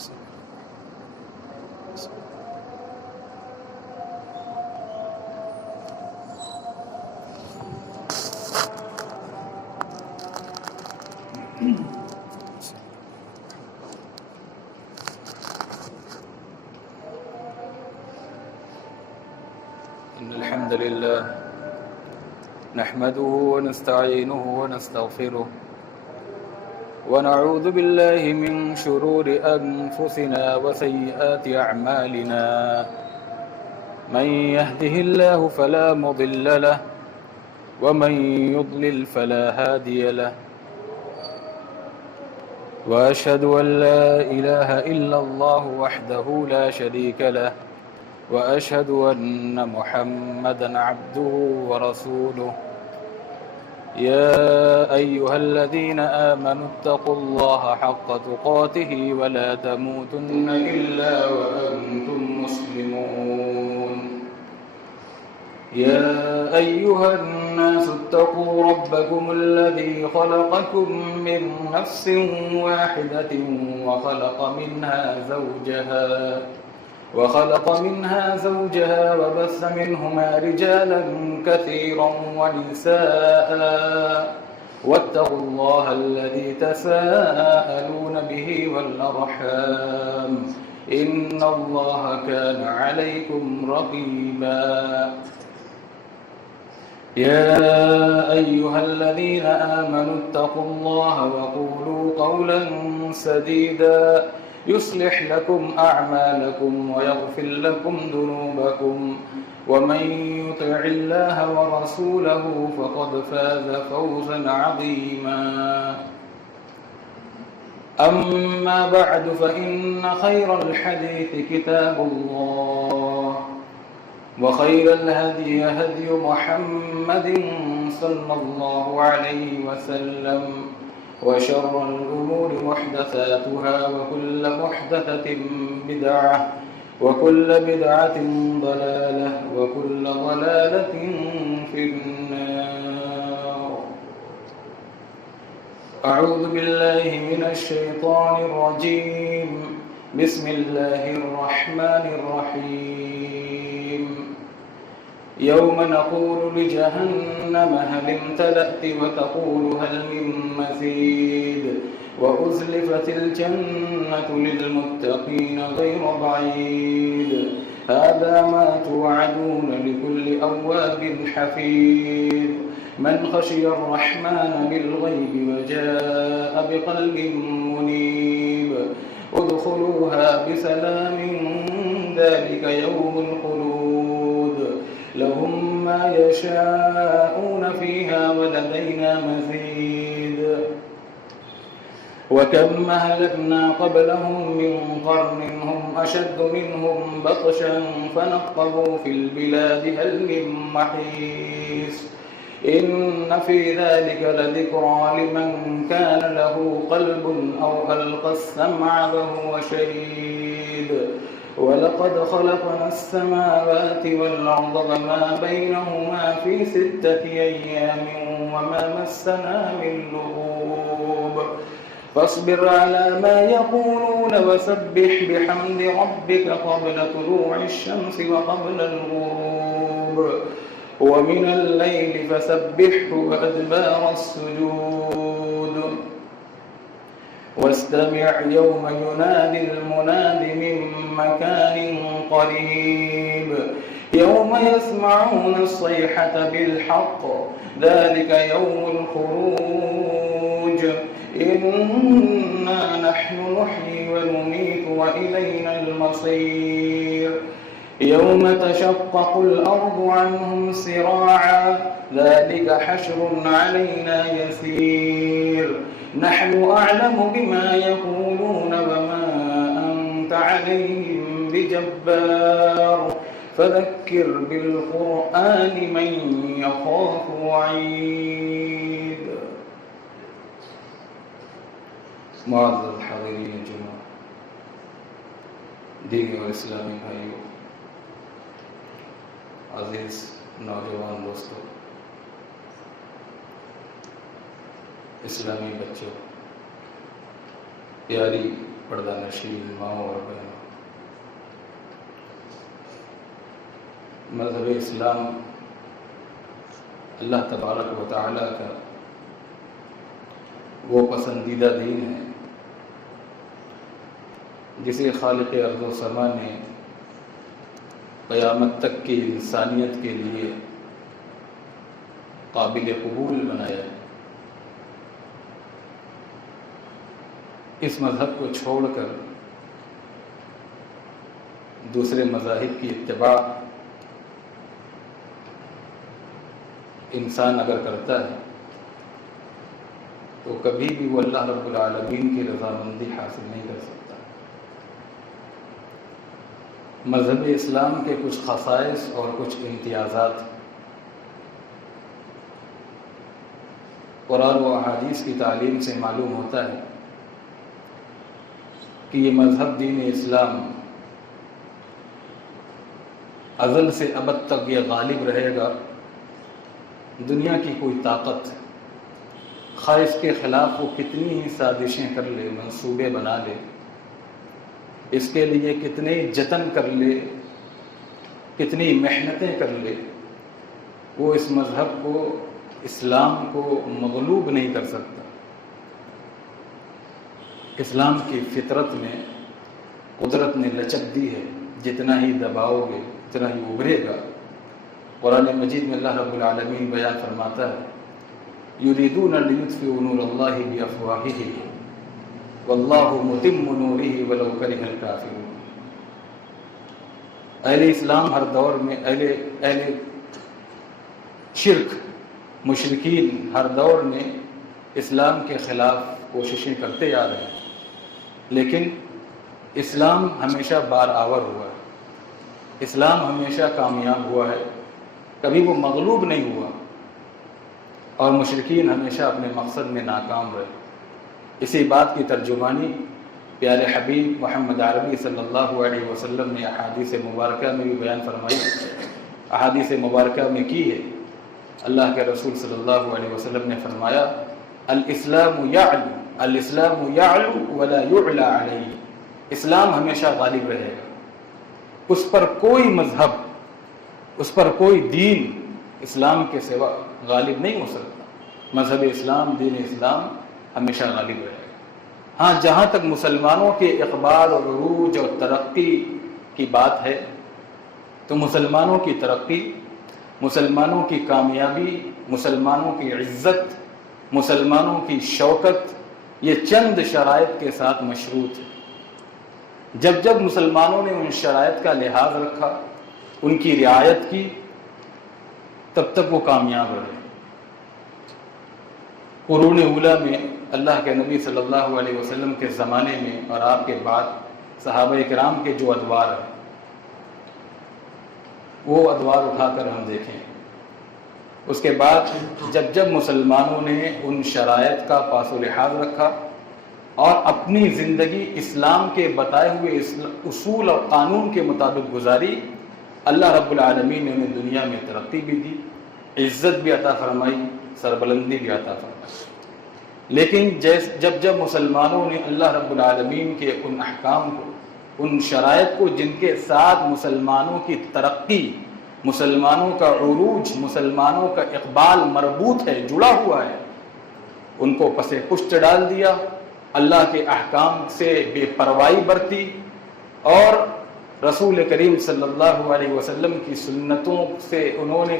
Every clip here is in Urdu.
إن الحمد لله نحمده ونستعينه ونستغفره ونعوذ بالله من شرور أنفسنا وسيئات أعمالنا من يهده الله فلا مضل له ومن يضلل فلا هادي له وأشهد أن لا إله إلا الله وحده لا شريك له وأشهد أن محمدًا عبده ورسوله يا أيها الذين آمنوا اتقوا الله حق تقاته ولا تموتن إلا وأنتم مسلمون يا أيها الناس اتقوا ربكم الذي خلقكم من نفس واحدة وخلق منها زوجها وبث منهما رجالا كثيرا ونساء واتقوا الله الذي تساءلون به والأرحام إن الله كان عليكم رقيبا يا أيها الذين آمنوا اتقوا الله وقولوا قولا سديدا يصلح لكم أعمالكم ويغفر لكم ذنوبكم ومن يطع الله ورسوله فقد فاز فوزا عظيما أما بعد فإن خير الحديث كتاب الله وخير الهدي هدي محمد صلى الله عليه وسلم وشر الأمور محدثاتها وكل محدثة بدعة وكل بدعة ضلالة وكل ضلالة في النار. أعوذ بالله من الشيطان الرجيم. بسم الله الرحمن الرحيم. يوم نقول لجهنم هل امتلأت وتقول هل من مزيد وأزلفت الجنة للمتقين غير بعيد هذا ما توعدون لكل أواب حفيظ من خشي الرحمن بالغيب وجاء بقلب منيب ادخلوها بسلام ذلك يوم الخلود لهم ما يشاءون فيها ولدينا مزيد وكم أهلكنا قبلهم من قرن هم أشد منهم بطشا فنقبوا في البلاد هل من محيص إن في ذلك لذكرى لمن كان له قلب أو ألقى السمع وهو شهيد ولقد خلقنا السماوات والأرض وما بينهما في 6 أيام وما مسنا من لغوب فاصبر على ما يقولون وسبح بحمد ربك قبل طلوع الشمس وقبل الغروب ومن الليل فسبحه وأدبار السجود واستمع يوم ينادي المناد من مكان قريب يوم يسمعون الصيحة بالحق ذلك يوم الخروج إنا نحن نحيي ونميت وإلينا المصير يوم تشقق الأرض عنهم سراعا ذلك حشر علينا يسير نحن أعلم بما يقولون وما أنت عليهم بجبار فذكر بالقرآن من يخاف وعيد. معزز الحاضرین جمعہ، دینی اور اسلامی بھائیوں، عزیز نوجوان دوستوں، اسلامی بچوں، پیاری پردہ نشین ماؤں اور بہنوں، مذہب اسلام اللہ تبارک و تعالیٰ کا وہ پسندیدہ دین ہے جسے خالق ارض و سما نے قیامت تک کی انسانیت کے لیے قابل قبول بنایا ہے۔ اس مذہب کو چھوڑ کر دوسرے مذاہب کی اتباع انسان اگر کرتا ہے تو کبھی بھی وہ اللہ رب العالمین کی رضامندی حاصل نہیں کر سکتا۔ مذہب اسلام کے کچھ خصائص اور کچھ امتیازات قرآن و احادیث کی تعلیم سے معلوم ہوتا ہے کہ یہ مذہب دین اسلام ازل سے ابد تک یہ غالب رہے گا۔ دنیا کی کوئی طاقت خواہ اس کے خلاف وہ کتنی ہی سازشیں کر لے، منصوبے بنا لے، اس کے لیے کتنے جتن کر لے، کتنی محنتیں کر لے، وہ اس مذہب کو، اسلام کو مغلوب نہیں کر سکتا۔ اسلام کی فطرت میں قدرت نے لچک دی ہے، جتنا ہی دباؤ گے اتنا ہی ابھرے گا۔ قرآن مجید میں اللہ رب العالمین بیان فرماتا ہے یریدون لیطفئوا نور اللہ بافواہہم واللہ متم نورہ ولو کرہ الکافرون۔ اہل اسلام ہر دور میں، اہل شرک، مشرکین ہر دور میں اسلام کے خلاف کوششیں کرتے آ رہے ہیں، لیکن اسلام ہمیشہ بار آور ہوا ہے، اسلام ہمیشہ کامیاب ہوا ہے، کبھی وہ مغلوب نہیں ہوا، اور مشرکین ہمیشہ اپنے مقصد میں ناکام رہے۔ اسی بات کی ترجمانی پیارے حبیب محمد عربی صلی اللہ علیہ وسلم نے احادیث مبارکہ میں بھی بیان فرمائی، احادیث مبارکہ میں کی ہے۔ اللہ کے رسول صلی اللہ علیہ وسلم نے فرمایا الاسلام یعلو، الاسلام یعلو ولا یعلی علیہ، اسلام ہمیشہ غالب رہے گا، اس پر کوئی مذہب، اس پر کوئی دین اسلام کے سوا غالب نہیں ہو سکتا۔ مذہب اسلام، دین اسلام ہمیشہ غالب رہے گا۔ ہاں، جہاں تک مسلمانوں کے اقبال اور عروج اور ترقی کی بات ہے تو مسلمانوں کی ترقی، مسلمانوں کی کامیابی، مسلمانوں کی عزت، مسلمانوں کی شوکت، یہ چند شرائط کے ساتھ مشروط ہے۔ جب جب مسلمانوں نے ان شرائط کا لحاظ رکھا، ان کی رعایت کی، تب تک وہ کامیاب رہے۔ قرون اولیٰ میں اللہ کے نبی صلی اللہ علیہ وسلم کے زمانے میں اور آپ کے بعد صحابہ کرام کے جو ادوار ہیں، وہ ادوار اٹھا کر ہم دیکھیں۔ اس کے بعد جب جب مسلمانوں نے ان شرائط کا پاس و لحاظ رکھا اور اپنی زندگی اسلام کے بتائے ہوئے اصول اور قانون کے مطابق گزاری، اللہ رب العالمین نے انہیں دنیا میں ترقی بھی دی، عزت بھی عطا فرمائی، سربلندی بھی عطا فرمائی۔ لیکن جب جب مسلمانوں نے اللہ رب العالمین کے ان احکام کو، ان شرائط کو جن کے ساتھ مسلمانوں کی ترقی، مسلمانوں کا عروج، مسلمانوں کا اقبال مربوط ہے، جڑا ہوا ہے، ان کو پس پشت ڈال دیا، اللہ کے احکام سے بے پرواہی برتی اور رسول کریم صلی اللہ علیہ وسلم کی سنتوں سے انہوں نے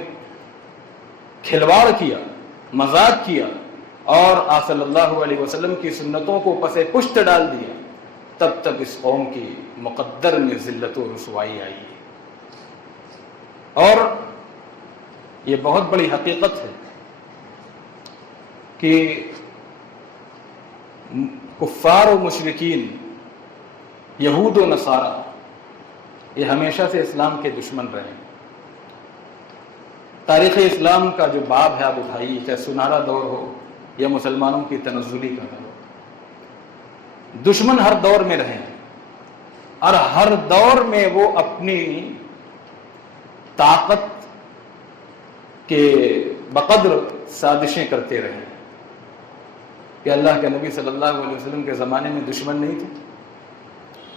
کھلواڑ کیا، مذاق کیا، اور آپ صلی اللہ علیہ وسلم کی سنتوں کو پس پشت ڈال دیا، تب تک اس قوم کی مقدر میں ذلت و رسوائی آئی ہے۔ اور یہ بہت بڑی حقیقت ہے کہ کفار و مشرکین، یہود و نصارہ، یہ ہمیشہ سے اسلام کے دشمن رہے۔ تاریخ اسلام کا جو باب ہے آپ اٹھائیے، چاہے سنہرا دور ہو یا مسلمانوں کی تنزلی کا دور، دشمن ہر دور میں رہے ہیں، اور ہر دور میں وہ اپنی طاقت کے بقدر سازشیں کرتے رہے۔ کہ اللہ کے نبی صلی اللہ علیہ وسلم کے زمانے میں دشمن نہیں تھے،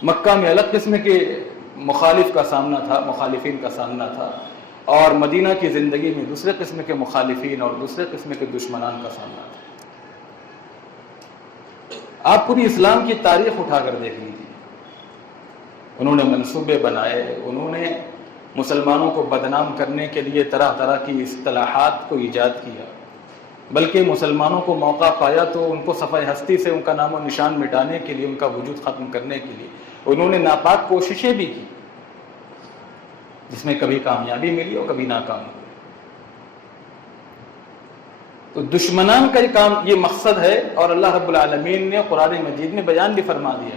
مکہ میں الگ قسم کے مخالف کا سامنا تھا، مخالفین کا سامنا تھا، اور مدینہ کی زندگی میں دوسرے قسم کے مخالفین اور دوسرے قسم کے دشمنان کا سامنا تھا۔ آپ پوری اسلام کی تاریخ اٹھا کر دیکھ لیجیے، انہوں نے منصوبے بنائے، انہوں نے مسلمانوں کو بدنام کرنے کے لیے طرح طرح کی اصطلاحات کو ایجاد کیا، بلکہ مسلمانوں کو موقع پایا تو ان کو صفحہ ہستی سے ان کا نام و نشان مٹانے کے لیے، ان کا وجود ختم کرنے کے لیے انہوں نے ناپاک کوششیں بھی کی، جس میں کبھی کامیابی ملی اور کبھی ناکام ہوئی۔ تو دشمنان کا یہ مقصد ہے، اور اللہ رب العالمین نے قرآن مجید میں بیان بھی فرما دیا،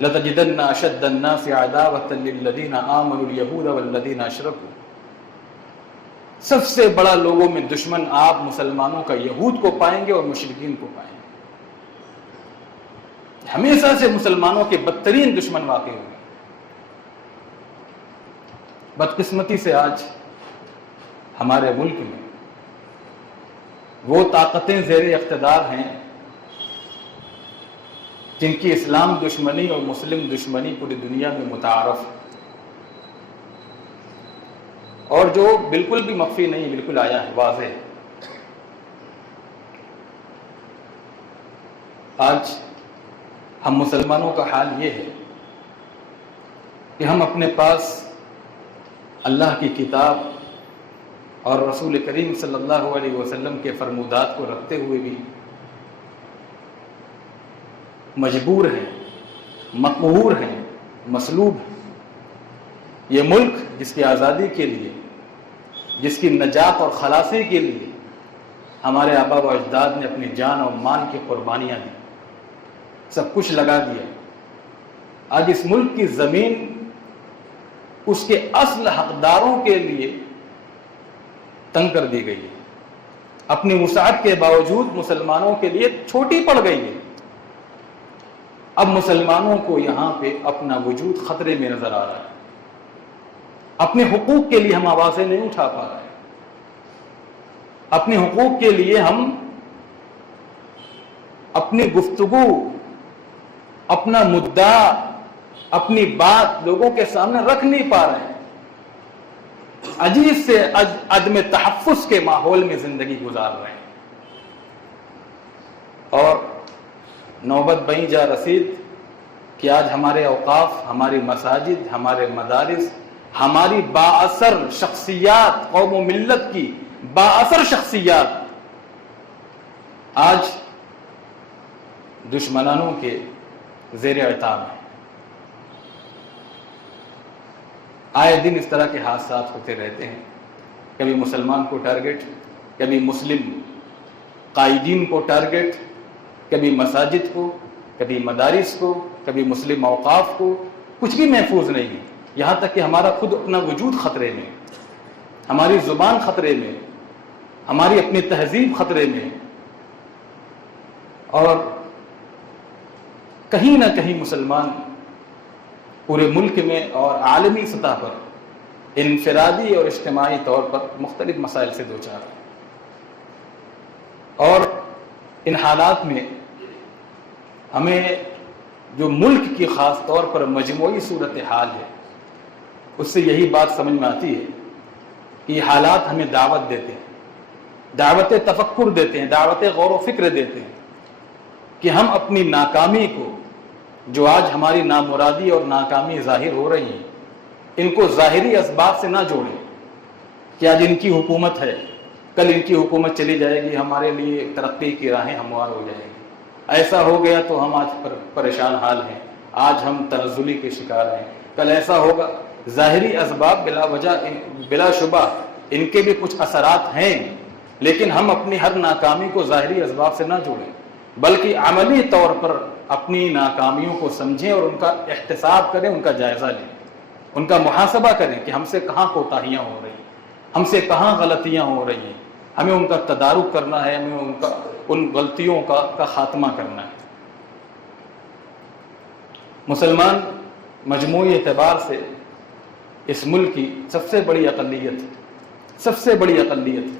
لَتَجِدَنَّ أَشَدَّ النَّاسِ عَدَاوَةً لِلَّذِينَ آمَنُوا الْيَهُودَ وَالَّذِينَ أَشْرَكُوا۔ سب سے بڑا لوگوں میں دشمن آپ مسلمانوں کا یہود کو پائیں گے اور مشرکین کو پائیں گے۔ ہمیشہ سے مسلمانوں کے بدترین دشمن واقع ہوئے۔ بدقسمتی سے آج ہمارے ملک میں وہ طاقتیں زیر اقتدار ہیں جن کی اسلام دشمنی اور مسلم دشمنی پوری دنیا میں متعارف ہے، اور جو بالکل بھی مخفی نہیں، بالکل آیا ہے، واضح ہے۔ آج ہم مسلمانوں کا حال یہ ہے کہ ہم اپنے پاس اللہ کی کتاب اور رسول کریم صلی اللہ علیہ وسلم کے فرمودات کو رکھتے ہوئے بھی مجبور ہیں، مقہور ہیں، مصلوب ہیں۔ یہ ملک جس کی آزادی کے لیے، جس کی نجات اور خلاصی کے لیے ہمارے آبا و اجداد نے اپنی جان اور مال کی قربانیاں دی، سب کچھ لگا دیا، آج اس ملک کی زمین اس کے اصل حقداروں کے لیے تنگ کر دی گئی ہے، اپنی وسعت کے باوجود مسلمانوں کے لیے چھوٹی پڑ گئی ہے۔ اب مسلمانوں کو یہاں پہ اپنا وجود خطرے میں نظر آ رہا ہے، اپنے حقوق کے لیے ہم آوازیں نہیں اٹھا پا رہے، اپنے حقوق کے لیے ہم اپنی گفتگو، اپنا مدعا، اپنی بات لوگوں کے سامنے رکھ نہیں پا رہے ہیں۔ عجیب سے عدم تحفظ کے ماحول میں زندگی گزار رہے ہیں، اور نوبت بیں جا رسید کہ آج ہمارے اوقاف، ہماری مساجد، ہمارے مدارس، ہماری بااثر شخصیات، قوم و ملت کی بااثر شخصیات آج دشمنانوں کے زیر عتاب ہیں۔ آئے دن اس طرح کے حادثات ہوتے رہتے ہیں، کبھی مسلمان کو ٹارگٹ، کبھی مسلم قائدین کو ٹارگٹ، کبھی مساجد کو، کبھی مدارس کو، کبھی مسلم اوقاف کو، کچھ بھی محفوظ نہیں ہے۔ یہاں تک کہ ہمارا خود اپنا وجود خطرے میں، ہماری زبان خطرے میں، ہماری اپنی تہذیب خطرے میں، اور کہیں نہ کہیں مسلمان پورے ملک میں اور عالمی سطح پر انفرادی اور اجتماعی طور پر مختلف مسائل سے دوچار ہیں، اور ان حالات میں ہمیں جو ملک کی خاص طور پر مجموعی صورتحال ہے اس سے یہی بات سمجھ میں آتی ہے کہ یہ حالات ہمیں دعوت دیتے ہیں، دعوت تفکر دیتے ہیں، دعوت غور و فکر دیتے ہیں کہ ہم اپنی ناکامی کو، جو آج ہماری نامرادی اور ناکامی ظاہر ہو رہی ہیں، ان کو ظاہری اسباب سے نہ جوڑیں کہ آج ان کی حکومت ہے، کل ان کی حکومت چلی جائے گی، ہمارے لیے ترقی کی راہیں ہموار ہو جائیں گی، ایسا ہو گیا تو ہم آج پریشان حال ہیں، آج ہم تنزلی کے شکار ہیں، کل ایسا ہوگا۔ ظاہری اسباب بلا وجہ، بلا شبہ ان کے بھی کچھ اثرات ہیں، لیکن ہم اپنی ہر ناکامی کو ظاہری اسباب سے نہ جوڑیں، بلکہ عملی طور پر اپنی ناکامیوں کو سمجھیں اور ان کا احتساب کریں، ان کا جائزہ لیں، ان کا محاسبہ کریں کہ ہم سے کہاں کوتاہیاں ہو رہی ہیں، ہم سے کہاں غلطیاں ہو رہی ہیں، ہمیں ان کا تدارک کرنا ہے، ہمیں ان غلطیوں کا خاتمہ کرنا ہے۔ مسلمان مجموعی اعتبار سے اس ملک کی سب سے بڑی اقلیت ہے،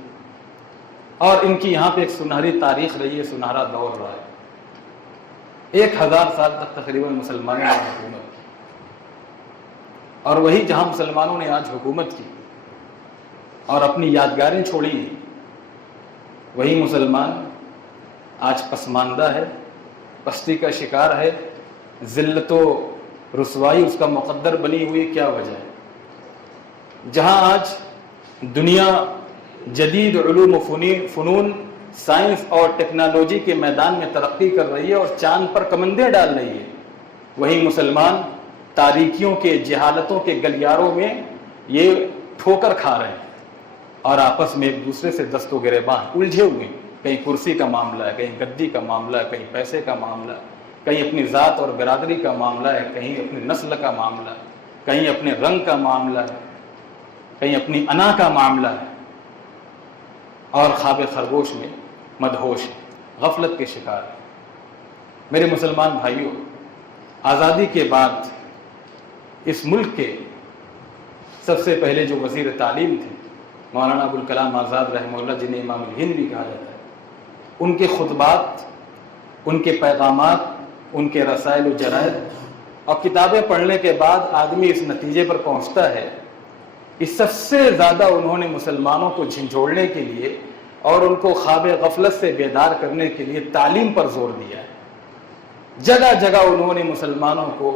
اور ان کی یہاں پہ ایک سنہری تاریخ رہی ہے، سنہرا دور رہا ہے۔ 1000 سال تک تقریباً مسلمانوں نے حکومت کی، اور وہی جہاں مسلمانوں نے آج حکومت کی اور اپنی یادگاریں چھوڑی ہیں، وہی مسلمان آج پسماندہ ہے، پستی کا شکار ہے، ذلت و رسوائی اس کا مقدر بنی ہوئی۔ کیا وجہ ہے؟ جہاں آج دنیا جدید علوم و فنون، سائنس اور ٹیکنالوجی کے میدان میں ترقی کر رہی ہے اور چاند پر کمندیں ڈال رہی ہے، وہی مسلمان تاریکیوں کے، جہالتوں کے گلیاروں میں یہ ٹھوکر کھا رہے ہیں اور آپس میں ایک دوسرے سے دست و گریباں الجھے ہوئے ہیں۔ کہیں کرسی کا معاملہ ہے، کہیں گدی کا معاملہ ہے، کہیں پیسے کا معاملہ ہے، کہیں اپنی ذات اور برادری کا معاملہ ہے، کہیں اپنی نسل کا معاملہ ہے، کہیں اپنے رنگ کا معاملہ ہے، کہیں اپنی انا کا معاملہ ہے، اور خواب خرگوش میں مدہوش ہے، غفلت کے شکار ہے۔ میرے مسلمان بھائیوں، آزادی کے بعد اس ملک کے سب سے پہلے جو وزیر تعلیم تھے مولانا ابوالکلام آزاد رحمہ اللہ، جنہیں امام الہند بھی کہا جاتا ہے، ان کے خطبات، ان کے پیغامات، ان کے رسائل و جرائد اور کتابیں پڑھنے کے بعد آدمی اس نتیجے پر پہنچتا ہے کہ سب سے زیادہ انہوں نے مسلمانوں کو جھنجھوڑنے کے لیے اور ان کو خواب غفلت سے بیدار کرنے کے لیے تعلیم پر زور دیا ہے۔ جگہ جگہ انہوں نے مسلمانوں کو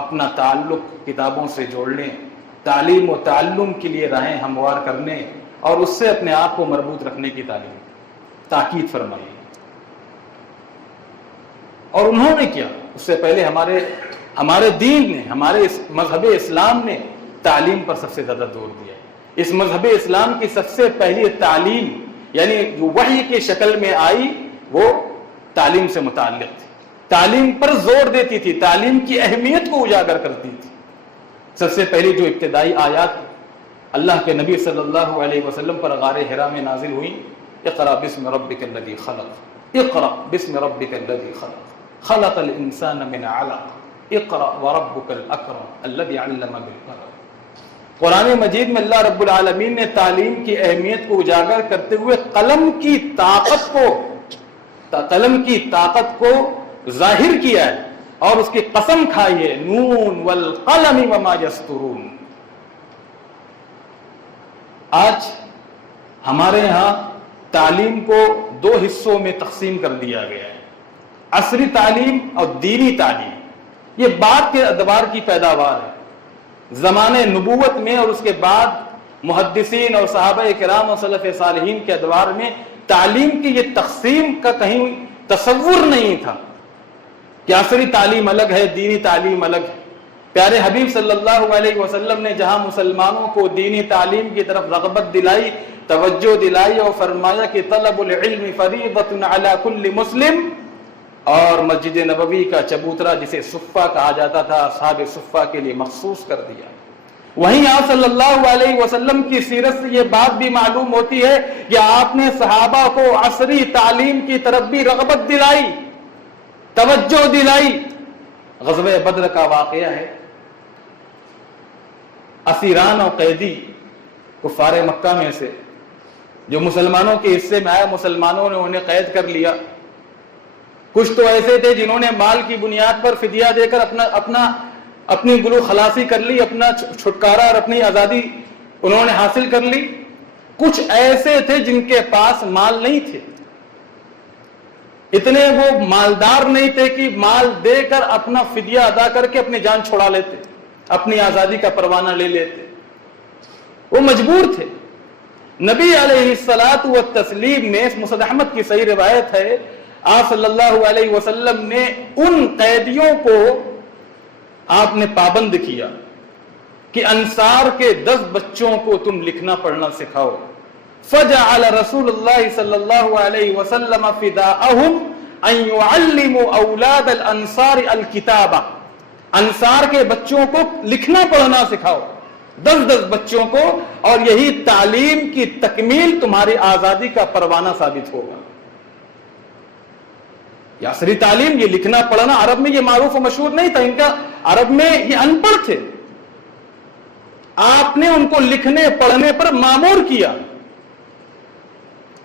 اپنا تعلق کتابوں سے جوڑنے، تعلیم و تعلم کے لیے راہیں ہموار کرنے اور اس سے اپنے آپ کو مربوط رکھنے کی تاکید فرمائی۔ اور انہوں نے کیا؟ اس سے پہلے ہمارے دین نے، ہمارے مذہب اسلام نے تعلیم پر سب سے زیادہ زور دیا۔ اس مذہب اسلام کی سب سے پہلی تعلیم، یعنی جو وحی کی شکل میں آئی، وہ تعلیم سے متعلق تھی، تعلیم پر زور دیتی تھی، تعلیم کی اہمیت کو اجاگر کرتی تھی۔ سب سے پہلی جو ابتدائی آیات اللہ کے نبی صلی اللہ علیہ وسلم پر غار حرا میں نازل ہوئی، اقرأ بسم ربک الذی خلق، اقرأ بسم ربک الذی خلق، خلق الانسان من علق، اقرأ وربک الاکرم الذی علم بالقلم۔ قرآن مجید میں اللہ رب العالمین نے تعلیم کی اہمیت کو اجاگر کرتے ہوئے قلم کی طاقت کو ظاہر کیا ہے اور اس کی قسم کھائی ہے، نون والقلم وما یسطرون۔ آج ہمارے ہاں تعلیم کو 2 حصوں میں تقسیم کر دیا گیا ہے، عصری تعلیم اور دینی تعلیم۔ یہ بعد کے ادوار کی پیداوار ہے۔ زمانے نبوت میں اور اس کے بعد محدثین اور صحابہ کرام اور سلف صالحین کے ادوار میں تعلیم کی یہ تقسیم کا کہیں تصور نہیں تھا کہ عصری تعلیم الگ ہے، دینی تعلیم الگ ہے۔ پیارے حبیب صلی اللہ علیہ وسلم نے جہاں مسلمانوں کو دینی تعلیم کی طرف رغبت دلائی، توجہ دلائی اور فرمایا کہ طلب العلم فریضۃ علی کل مسلم، اور مسجد نبوی کا چبوترا جسے صفہ کہا جاتا تھا اصحاب صفہ کے لیے مخصوص کر دیا، وہیں آپ صلی اللہ علیہ وسلم کی سیرت سے یہ بات بھی معلوم ہوتی ہے کہ آپ نے صحابہ کو عصری تعلیم کی طرف بھی رغبت دلائی، توجہ دلائی۔ غزوہ بدر کا واقعہ ہے، اسیران اور قیدی کفار مکہ میں سے جو مسلمانوں کے حصے میں آیا، مسلمانوں نے انہیں قید کر لیا۔ کچھ تو ایسے تھے جنہوں نے مال کی بنیاد پر فدیہ دے کر اپنی گلو خلاصی کر لی، اپنا چھٹکارا اور اپنی آزادی انہوں نے حاصل کر لی۔ کچھ ایسے تھے جن کے پاس مال نہیں تھے، اتنے وہ مالدار نہیں تھے کہ مال دے کر اپنا فدیہ ادا کر کے اپنی جان چھڑا لیتے، اپنی آزادی کا پروانہ لے لیتے، وہ مجبور تھے۔ نبی علیہ الصلاۃ والتسلیم نے، مسند احمد کی صحیح روایت ہے، آپ صلی اللہ علیہ وسلم نے ان قیدیوں کو آپ نے پابند کیا کہ انصار کے 10 بچوں کو تم لکھنا پڑھنا سکھاؤ۔ فجعل رسول اللہ صلی اللہ علیہ وسلم فداءہم ان يعلموا اولاد الانصار الکتابہ، انصار کے بچوں کو لکھنا پڑھنا سکھاؤ، 10 بچوں کو، اور یہی تعلیم کی تکمیل تمہاری آزادی کا پروانہ ثابت ہوگا۔ یہ عصری تعلیم، یہ لکھنا پڑھنا عرب میں یہ معروف و مشہور نہیں تھا، ان کا عرب میں یہ ان پڑھ تھے، آپ نے ان کو لکھنے پڑھنے پر مامور کیا۔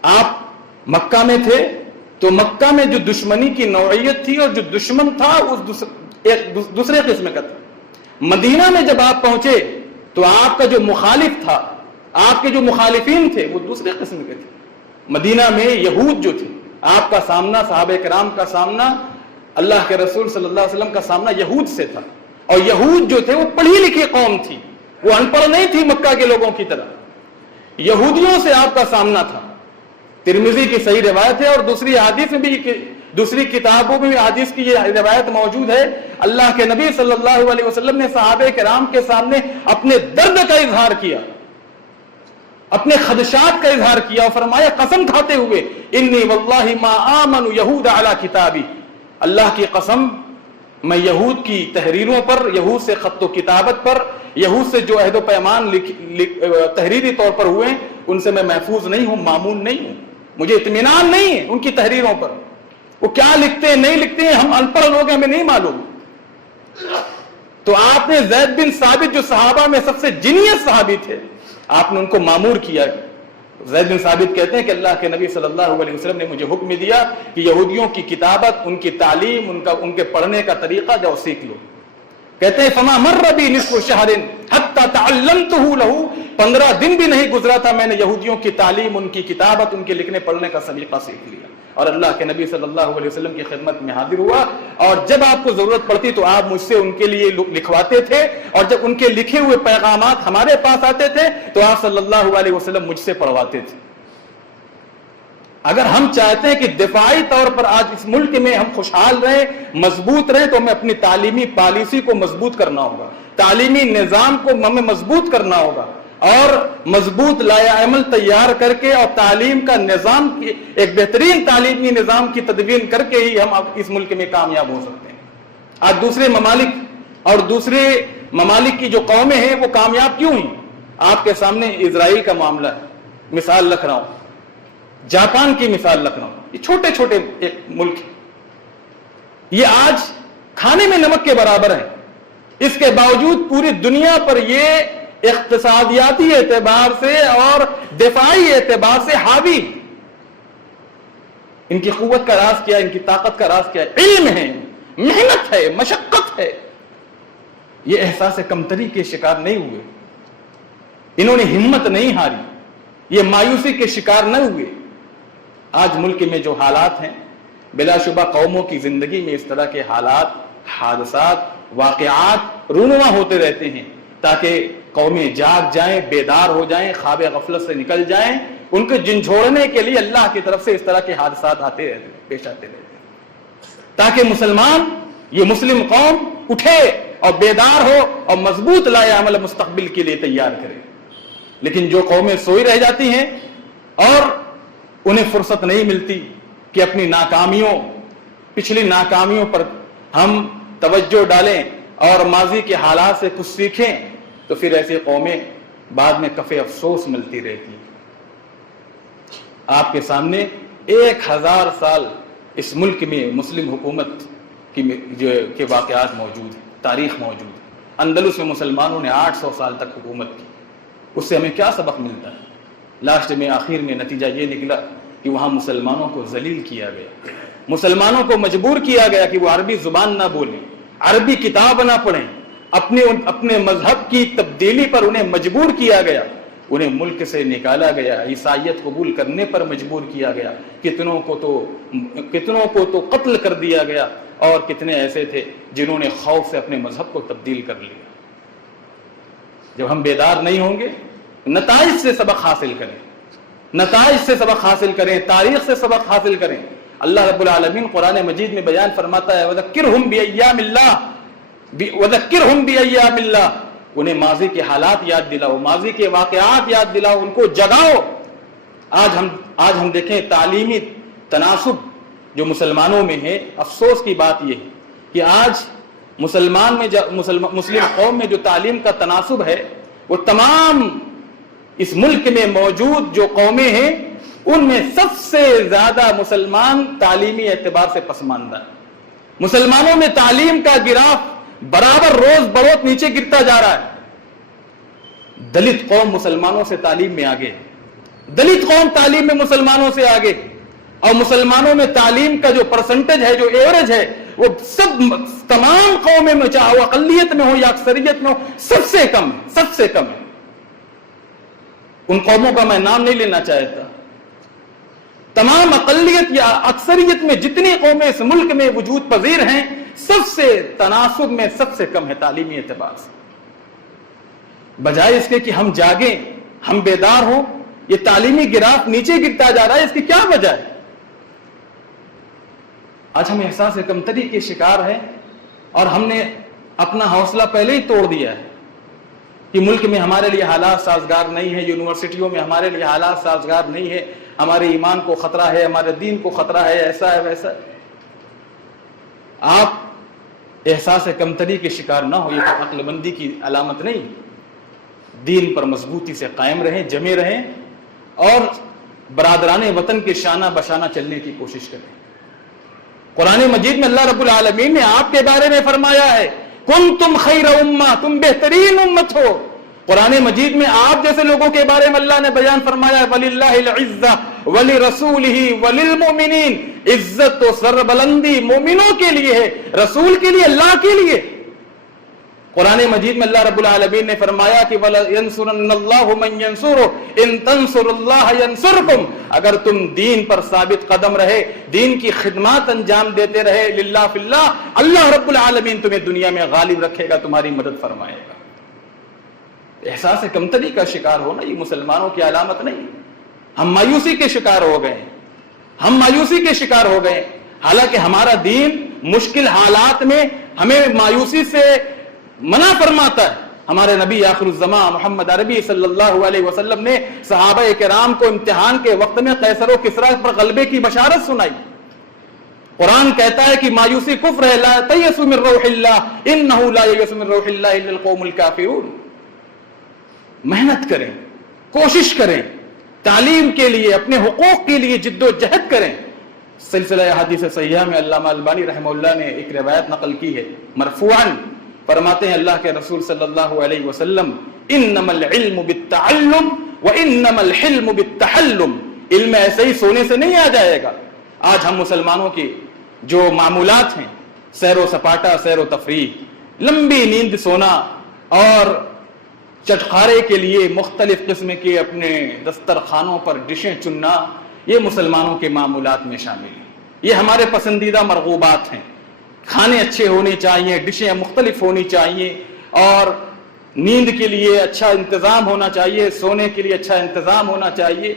آپ مکہ میں تھے، تو مکہ میں جو دشمنی کی نوعیت تھی اور جو دشمن تھا اس ایک دوسرے قسم کا تھا. مدینہ میں جب آپ پہنچے تو آپ کا جو مخالف تھا, آپ کے جو مخالفین تھے وہ دوسرے قسم کے تھے. مدینہ میں یہود جو تھے, آپ کا سامنا, صحابہ کرام کا سامنا, اللہ کے رسول صلی اللہ علیہ وسلم کا سامنا یہود سے تھا. اور یہود جو تھے وہ پڑھی لکھی قوم تھی, وہ ان پڑھ نہیں تھی مکہ کے لوگوں کی طرح. یہودیوں سے آپ کا سامنا تھا. ترمذی کی صحیح روایت ہے اور دوسری حدیث میں بھی, دوسری کتابوں میں بھی حدیث کی یہ روایت موجود ہے. اللہ کے نبی صلی اللہ علیہ وسلم نے صحابہ کرام کے سامنے اپنے درد کا اظہار کیا, اپنے خدشات کا اظہار کیا اور فرمایا قسم کھاتے ہوئے, انی واللہ ما آمن یہود علی کتابی, اللہ کی قسم میں یہود کی تحریروں پر, یہود سے خط و کتابت پر, یہود سے جو عہد و پیمان تحریری طور پر ہوئے ان سے میں محفوظ نہیں ہوں, مامون نہیں ہوں, مجھے اطمینان نہیں ہے ان کی تحریروں پر. وہ کیا لکھتے ہیں نہیں لکھتے ہیں ہم ان پڑھ لوگ ہیں, ہمیں نہیں معلوم. تو آپ نے زید بن ثابت جو صحابہ میں سب سے جینیس صحابی تھے, آپ نے ان کو مامور کیا. زید بن ثابت کہتے ہیں کہ اللہ کے نبی صلی اللہ علیہ وسلم نے مجھے حکم دیا کہ یہودیوں کی کتابت, ان کی تعلیم, ان کے پڑھنے کا طریقہ جاؤ سیکھ لو. کہتے ہیں فما مر بی نصف شہر حتی تعلمتہ لہ, 15 دن بھی نہیں گزرا تھا میں نے یہودیوں کی تعلیم, ان کی کتابت, ان کے لکھنے پڑھنے کا سلیقہ سیکھ لیا. اور اللہ کے نبی صلی اللہ علیہ وسلم کی خدمت میں حاضر ہوا, اور جب آپ کو ضرورت پڑتی تو آپ مجھ سے ان کے لیے لکھواتے تھے, اور جب ان کے لکھے ہوئے پیغامات ہمارے پاس آتے تھے تو آپ صلی اللہ علیہ وسلم مجھ سے پڑھواتے تھے. اگر ہم چاہتے ہیں کہ دفاعی طور پر آج اس ملک میں ہم خوشحال رہیں, مضبوط رہیں, تو ہمیں اپنی تعلیمی پالیسی کو مضبوط کرنا ہوگا, تعلیمی نظام کو ہمیں مضبوط کرنا ہوگا, اور مضبوط لائحہ عمل تیار کر کے اور تعلیم کا نظام, ایک بہترین تعلیمی نظام کی تدوین کر کے ہی ہم اس ملک میں کامیاب ہو سکتے ہیں. آج دوسرے ممالک اور دوسرے ممالک کی جو قومیں ہیں وہ کامیاب کیوں ہیں؟ آپ کے سامنے اسرائیل کا معاملہ ہے, مثال رکھ رہا ہوں, جاپان کی مثال رکھ رہا ہوں. یہ چھوٹے چھوٹے ایک ملک ہے, یہ آج کھانے میں نمک کے برابر ہے, اس کے باوجود پوری دنیا پر یہ اقتصادیاتی اعتبار سے اور دفاعی اعتبار سے حاوی. ان کی قوت کا راز کیا ہے, ان کی طاقت کا راز کیا ہے؟ علم ہے, محنت ہے, مشقت ہے. یہ احساس کمتری کے شکار نہیں ہوئے, انہوں نے ہمت نہیں ہاری, یہ مایوسی کے شکار نہ ہوئے. آج ملک میں جو حالات ہیں, بلا شبہ قوموں کی زندگی میں اس طرح کے حالات, حادثات, واقعات رونما ہوتے رہتے ہیں تاکہ قومیں جاگ جائیں, بیدار ہو جائیں, خواب غفلت سے نکل جائیں. ان کو جھنجھوڑنے کے لیے اللہ کی طرف سے اس طرح کے حادثات آتے رہتے ہیں, پیش آتے رہتے ہیں, تاکہ مسلمان, یہ مسلم قوم اٹھے اور بیدار ہو اور مضبوط لائحہ عمل مستقبل کے لیے تیار کرے. لیکن جو قومیں سوئی رہ جاتی ہیں اور انہیں فرصت نہیں ملتی کہ اپنی ناکامیوں, پچھلی ناکامیوں پر ہم توجہ ڈالیں اور ماضی کے حالات سے کچھ سیکھیں, تو پھر ایسی قومیں بعد میں کفِ افسوس ملتی رہتی. آپ کے سامنے 1000 سال اس ملک میں مسلم حکومت کے واقعات موجود ہیں, تاریخ موجود ہے. اندلس میں مسلمانوں نے 800 سال تک حکومت کی. اس سے ہمیں کیا سبق ملتا ہے؟ لاسٹ میں, آخر میں نتیجہ یہ نکلا کہ وہاں مسلمانوں کو ذلیل کیا گیا, مسلمانوں کو مجبور کیا گیا کہ وہ عربی زبان نہ بولیں, عربی کتاب نہ پڑھیں, اپنے مذہب کی تبدیلی پر انہیں مجبور کیا گیا, انہیں ملک سے نکالا گیا, عیسائیت قبول کرنے پر مجبور کیا گیا. کتنوں کو تو قتل کر دیا گیا, اور کتنے ایسے تھے جنہوں نے خوف سے اپنے مذہب کو تبدیل کر لیا. جب ہم بیدار نہیں ہوں گے, نتائج سے سبق حاصل کریں, نتائج سے سبق حاصل کریں, تاریخ سے سبق حاصل کریں. اللہ رب العالمین قرآن مجید میں بیان فرماتا ہے وَذَكِّرْهُمْ بِأَيَّامِ اللَّهِ وَذَكِّرْهُمْ بِأَيَّامِ اللَّهِ, انہیں ماضی کے حالات یاد دلاؤ, ماضی کے واقعات یاد دلاؤ, ان کو جگاؤ. آج ہم دیکھیں تعلیمی تناسب جو مسلمانوں میں ہے, افسوس کی بات یہ ہے کہ آج مسلم قوم میں جو تعلیم کا تناسب ہے وہ تمام اس ملک میں موجود جو قومیں ہیں ان میں سب سے زیادہ مسلمان تعلیمی اعتبار سے پسماندہ ہے. مسلمانوں میں تعلیم کا گراف برابر روز بروز نیچے گرتا جا رہا ہے. دلت قوم مسلمانوں سے تعلیم میں آگے, دلت قوم تعلیم میں مسلمانوں سے آگے. اور مسلمانوں میں تعلیم کا جو پرسنٹیج ہے، جو ایوریج ہے، وہ سب تمام قوموں میں، چاہے وہ اقلیت میں ہو یا اکثریت میں ہو، سب سے کم ہے، سب سے کم ہے۔ ان قوموں کا میں نام نہیں لینا چاہتا، تمام اقلیت یا اکثریت میں جتنی قومیں اس ملک میں وجود پذیر ہیں، سب سے تناسب میں سب سے کم ہے تعلیمی اعتبار سے۔ بجائے اس کے کہ ہم جاگیں، ہم بیدار ہوں، یہ تعلیمی گراف نیچے گرتا جا رہا ہے، اس کی کیا وجہ ہے؟ آج ہم احساس کمتری کے شکار ہیں، اور ہم نے اپنا حوصلہ پہلے ہی توڑ دیا ہے کہ ملک میں ہمارے لیے حالات سازگار نہیں ہے، یونیورسٹیوں میں ہمارے لیے حالات سازگار نہیں ہے، ہمارے ایمان کو خطرہ ہے، ہمارے دین کو خطرہ ہے، ایسا ہے ویسا ہے۔ آپ احساس کمتری کے شکار نہ ہو، یہ عقل مندی کی علامت نہیں۔ دین پر مضبوطی سے قائم رہیں، جمے رہیں، اور برادران وطن کے شانہ بشانہ چلنے کی کوشش کریں۔ قرآن مجید میں اللہ رب العالمین نے آپ کے بارے میں فرمایا ہے، کنتم خیر امہ، تم بہترین امت ہو۔ قرآن مجید میں آپ جیسے لوگوں کے بارے میں اللہ نے بیان فرمایا ہے، وَلِلَّهِ الْعِزَّةُ وَلِرَسُولِهِ وَلِلْمُؤْمِنِينَ، عزت و سر بلندی مومنوں کے لیے ہے، رسول کے لیے، اللہ کے لیے۔ قرآن مجید میں اللہ رب العالمین نے فرمایا کہ وَلَيَنْصُرَنَّ اللَّهُ مَنْ يَنْصُرُهُ إِن تَنْصُرُوا اللَّهَ يَنْصُرْكُمْ، اگر تم دین پر ثابت قدم رہے، دین کی خدمات انجام دیتے رہے، للہ فی اللہ، اللہ رب العالمین تمہیں دنیا میں غالب رکھے گا، تمہاری مدد فرمائے گا۔ احساس کمتری کا شکار ہونا یہ مسلمانوں کی علامت نہیں۔ ہم مایوسی کے شکار ہو گئے، ہم مایوسی کے شکار ہو گئے، حالانکہ ہمارا دین مشکل حالات میں ہمیں مایوسی سے منع فرماتا ہے۔ ہمارے نبی آخر الزمان محمد عربی صلی اللہ علیہ وسلم نے صحابہ کرام کو امتحان کے وقت میں قیصر و کسریٰ پر غلبے کی بشارت سنائی۔ قرآن کہتا ہے کہ مایوسی کفر ہے، لا تیأسوا من روح اللہ انہ لا ییأس من روح اللہ الا القوم الکافرون۔ محنت کریں، کوشش کریں، تعلیم کے لیے، اپنے حقوق کے لیے جد و جہد کریں۔ سلسلہ حدیث صحیحہ میں علامہ البانی رحمہ اللہ نے ایک روایت نقل کی ہے، مرفوعاً فرماتے ہیں اللہ کے رسول صلی اللہ علیہ وسلم، انما العلم بالتعلم وانما الحلم بالتحلم، علم ایسے ہی سونے سے نہیں آ جائے گا۔ آج ہم مسلمانوں کی جو معمولات ہیں، سیر و سپاٹا، سیر و تفریح، لمبی نیند سونا، اور چٹخارے کے لیے مختلف قسم کے اپنے دسترخوانوں پر ڈشیں چننا، یہ مسلمانوں کے معمولات میں شامل ہیں۔ یہ ہمارے پسندیدہ مرغوبات ہیں۔ کھانے اچھے ہونے چاہیے، ڈشیں مختلف ہونی چاہیے، اور نیند کے لیے اچھا انتظام ہونا چاہیے، سونے کے لیے اچھا انتظام ہونا چاہیے،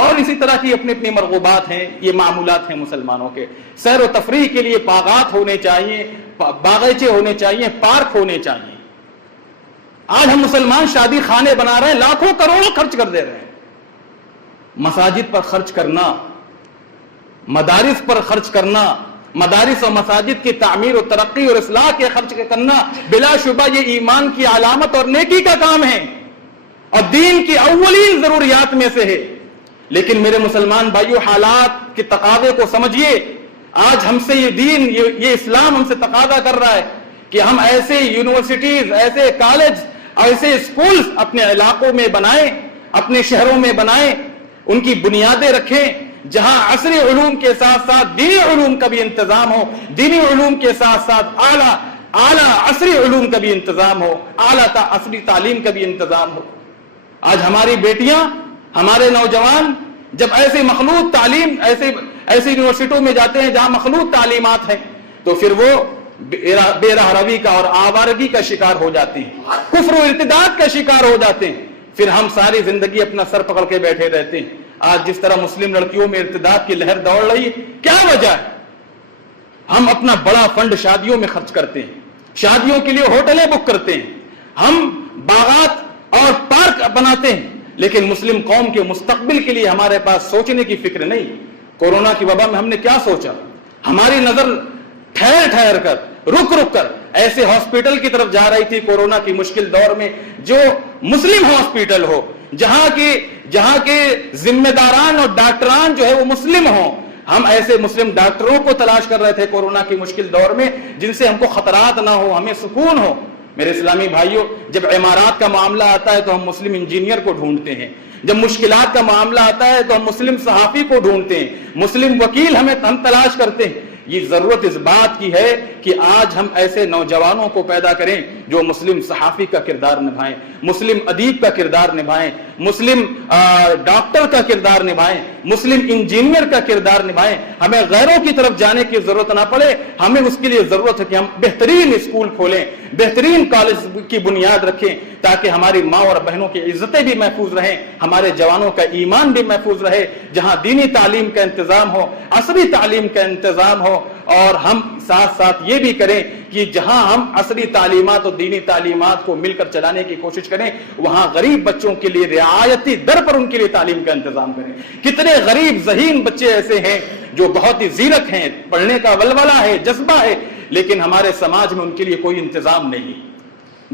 اور اسی طرح کی اپنی اپنی مرغوبات ہیں، یہ معمولات ہیں مسلمانوں کے۔ سیر و تفریح کے لیے باغات ہونے چاہیے، باغیچے ہونے چاہیے، پارک ہونے چاہیے۔ آج ہم مسلمان شادی خانے بنا رہے ہیں، لاکھوں کروڑوں خرچ کر دے رہے ہیں۔ مساجد پر خرچ کرنا، مدارس پر خرچ کرنا، مدارس و مساجد کی تعمیر و ترقی اور اصلاح کے خرچ کرنا، بلا شبہ یہ ایمان کی علامت اور نیکی کا کام ہے، اور دین کی اولین ضروریات میں سے ہے۔ لیکن میرے مسلمان بھائیو، حالات کے تقاضے کو سمجھیے۔ آج ہم سے یہ دین، یہ اسلام ہم سے تقاضا کر رہا ہے کہ ہم ایسے یونیورسٹیز، ایسے کالج، ایسے اسکولز اپنے علاقوں میں بنائیں، اپنے شہروں میں بنائیں، ان کی بنیادیں رکھیں، جہاں عصری علوم کے ساتھ ساتھ دینی علوم کا بھی انتظام ہو، دینی علوم کے ساتھ ساتھ اعلیٰ عصری علوم کا بھی انتظام ہو، اعلیٰ عصری تعلیم کا بھی انتظام ہو۔ آج ہماری بیٹیاں، ہمارے نوجوان جب ایسے مخلوط تعلیم، ایسے یونیورسٹیوں میں جاتے ہیں جہاں مخلوط تعلیمات ہیں، تو پھر وہ بے راہ روی کا اور آوارگی کا شکار ہو جاتے ہیں، کفر و ارتداد کا شکار ہو جاتے ہیں۔ پھر ہم ساری زندگی اپنا سر پکڑ کے بیٹھے رہتے ہیں۔ آج جس طرح مسلم لڑکیوں میں ارتداد کی لہر دوڑ رہی ہے، کیا وجہ ہے؟ ہم اپنا بڑا فنڈ شادیوں میں خرچ کرتے ہیں، شادیوں کے لیے ہوٹلیں بک کرتے ہیں، ہم باغات اور پارک بناتے ہیں، لیکن مسلم قوم کے مستقبل کے لیے ہمارے پاس سوچنے کی فکر نہیں۔ کورونا کی وبا میں ہم نے کیا سوچا؟ ہماری نظر ٹھہر ٹھہر کر، رک رک کر ایسے ہاسپٹل کی طرف جا رہی تھی کورونا کی مشکل دور میں جو مسلم ہاسپٹل ہو، جہاں کے ذمہ داران اور ڈاکٹران جو ہے وہ مسلم ہوں۔ ہم ایسے مسلم ڈاکٹروں کو تلاش کر رہے تھے کورونا کی مشکل دور میں، جن سے ہم کو خطرات نہ ہو، ہمیں سکون ہو۔ میرے اسلامی بھائیوں، جب عمارات کا معاملہ آتا ہے تو ہم مسلم انجینئر کو ڈھونڈتے ہیں، جب مشکلات کا معاملہ آتا ہے تو ہم مسلم صحافی کو ڈھونڈتے ہیں، مسلم وکیل ہم تلاش کرتے ہیں۔ یہ ضرورت اس بات کی ہے کہ آج ہم ایسے نوجوانوں کو پیدا کریں جو مسلم صحافی کا کردار نبھائیں، مسلم ادیب کا کردار نبھائیں، مسلم ڈاکٹر کا کردار نبھائیں، مسلم انجینئر کا کردار نبھائیں۔ ہمیں غیروں کی طرف جانے کی ضرورت نہ پڑے، ہمیں اس کے لیے ضرورت ہے کہ ہم بہترین اسکول کھولیں، بہترین کالج کی بنیاد رکھیں، تاکہ ہماری ماں اور بہنوں کی عزتیں بھی محفوظ رہیں، ہمارے جوانوں کا ایمان بھی محفوظ رہے، جہاں دینی تعلیم کا انتظام ہو، عصری تعلیم کا انتظام ہو، اور ہم ساتھ ساتھ یہ بھی کریں کہ جہاں ہم عصری تعلیمات اور دینی تعلیمات کو مل کر چلانے کی کوشش کریں، وہاں غریب بچوں کے لیے رعایتی در پر ان کے لیے تعلیم کا انتظام کریں۔ کتنے غریب ذہین بچے ایسے ہیں جو بہت ہی زیرک ہیں، پڑھنے کا ولولہ ہے، جذبہ ہے، لیکن ہمارے سماج میں ان کے لیے کوئی انتظام نہیں ہے۔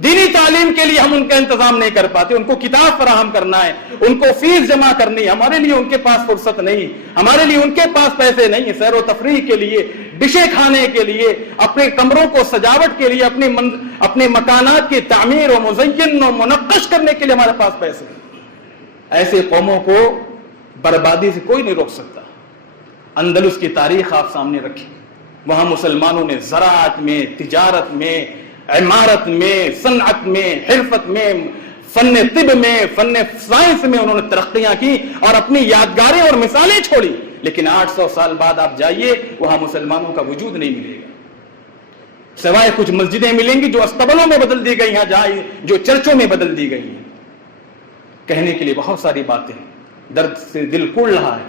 دینی تعلیم کے لیے ہم ان کا انتظام نہیں کر پاتے، ان کو کتاب فراہم کرنا ہے، ان کو فیس جمع کرنی ہے، ہمارے لیے ان کے پاس فرصت نہیں، ہمارے لیے ان کے پاس پیسے نہیں، سیر و تفریح کے لیے، ڈشیں کھانے کے لیے، اپنے کمروں کو سجاوٹ کے لیے، اپنے مکانات کی تعمیر و مزین و منقش کرنے کے لیے ہمارے پاس پیسے نہیں۔ ایسے قوموں کو بربادی سے کوئی نہیں روک سکتا۔ اندلس کی تاریخ آپ سامنے رکھیں، وہاں مسلمانوں نے زراعت میں، تجارت میں، عمارت میں، صنعت میں، حرفت میں، فن طب میں، فن سائنس میں انہوں نے ترقیاں کی اور اپنی یادگاریں اور مثالیں چھوڑی، لیکن 800 سال بعد آپ جائیے وہاں مسلمانوں کا وجود نہیں ملے گا، سوائے کچھ مسجدیں ملیں گی جو استبلوں میں بدل دی گئی ہیں، جہاں جو چرچوں میں بدل دی گئی ہیں۔ کہنے کے لیے بہت ساری باتیں، درد سے دل پھول رہا ہے۔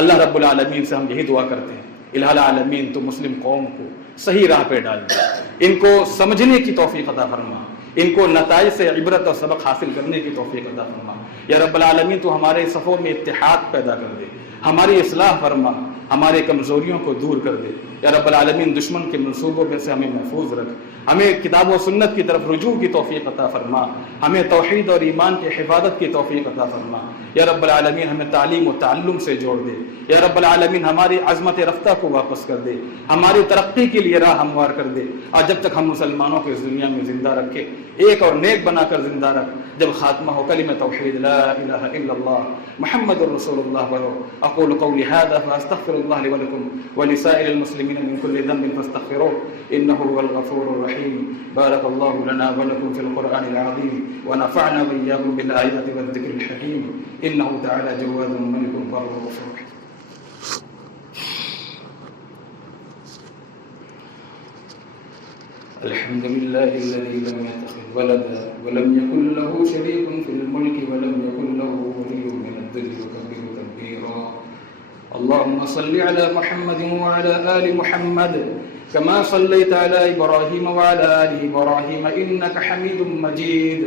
اللہ رب العالمین سے ہم یہی دعا کرتے ہیں، الہ العالمین تو مسلم قوم کو صحیح راہ پہ ڈال دے، ان کو سمجھنے کی توفیق عطا فرما، ان کو نتائج سے عبرت اور سبق حاصل کرنے کی توفیق عطا فرما۔ یا رب العالمین تو ہمارے صفوں میں اتحاد پیدا کر دے، ہماری اصلاح فرما، ہمارے کمزوریوں کو دور کر دے۔ یا رب العالمین دشمن کے منصوبوں میں سے ہمیں محفوظ رکھ، ہمیں کتاب و سنت کی طرف رجوع کی توفیق عطا فرما، ہمیں توحید اور ایمان کی حفاظت کی توفیق عطا فرما۔ یا رب العالمین ہمیں تعلیم و تعلم سے جوڑ دے۔ یا رب العالمین ہماری عظمت رفتہ کو واپس کر دے، ہماری ترقی کے لیے راہ ہموار کر دے، اور جب تک ہم مسلمانوں کو اس دنیا میں زندہ رکھے، ایک اور نیک بنا کر زندہ رکھ۔ جب خاتمہ ہو کلمہ توحید لا الہ الا اللہ محمد رسول اللہ پڑھو۔ اقول قولی ھذا فاستغفر اللہ لی ولکم ولسائر المسلمین من كل ذنب فاستغفروه انه هو الغفور الرحیم۔ بارک اللہ لنا ولکم فی القرآن العظیم ونفعنا وإياكم بالآیات والذکر الحکیم انه تعالی جواد ملک بر غفور۔ الحمد لله الذي لم يتخذ ولدا ولم يكن له شريك في الملك ولم يكن له ولي من الذل وكبره تكبيرا۔ اللهم صل على محمد وعلى آل محمد كما صليت على إبراهيم وعلى آل إبراهيم إنك حميد مجيد۔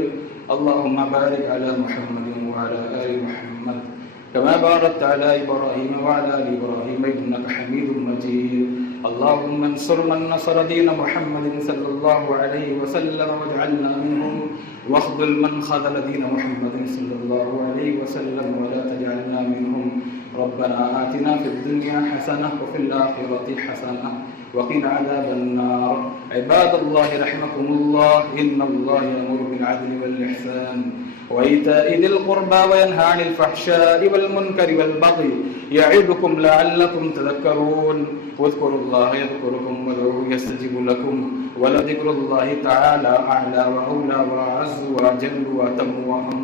اللهم بارك على محمد وعلى آل محمد كما باركت على إبراهيم وعلى آل إبراهيم إنك حميد مجيد۔ اللهم انصر من نصر دين محمد صلى الله عليه وسلم واجعلنا منهم، واخذل من خذل دين محمد صلى الله عليه وسلم ولا تجعلنا منهم۔ ربنا آتنا في الدنيا حسنة وفي الآخرة حسنة وقنا عذاب النار۔ عباد الله رحمكم الله، إن الله يأمر بالعدل والإحسان وإيتاء ذي القربى وينهى عن الفحشاء والمنكر والبغي يعظكم لعلكم تذكرون۔ واذكروا الله يذكركم وادعوه يستجب لكم ولذكر الله تعالى أعلى وأولى وأعز وأجل وأتم وأهم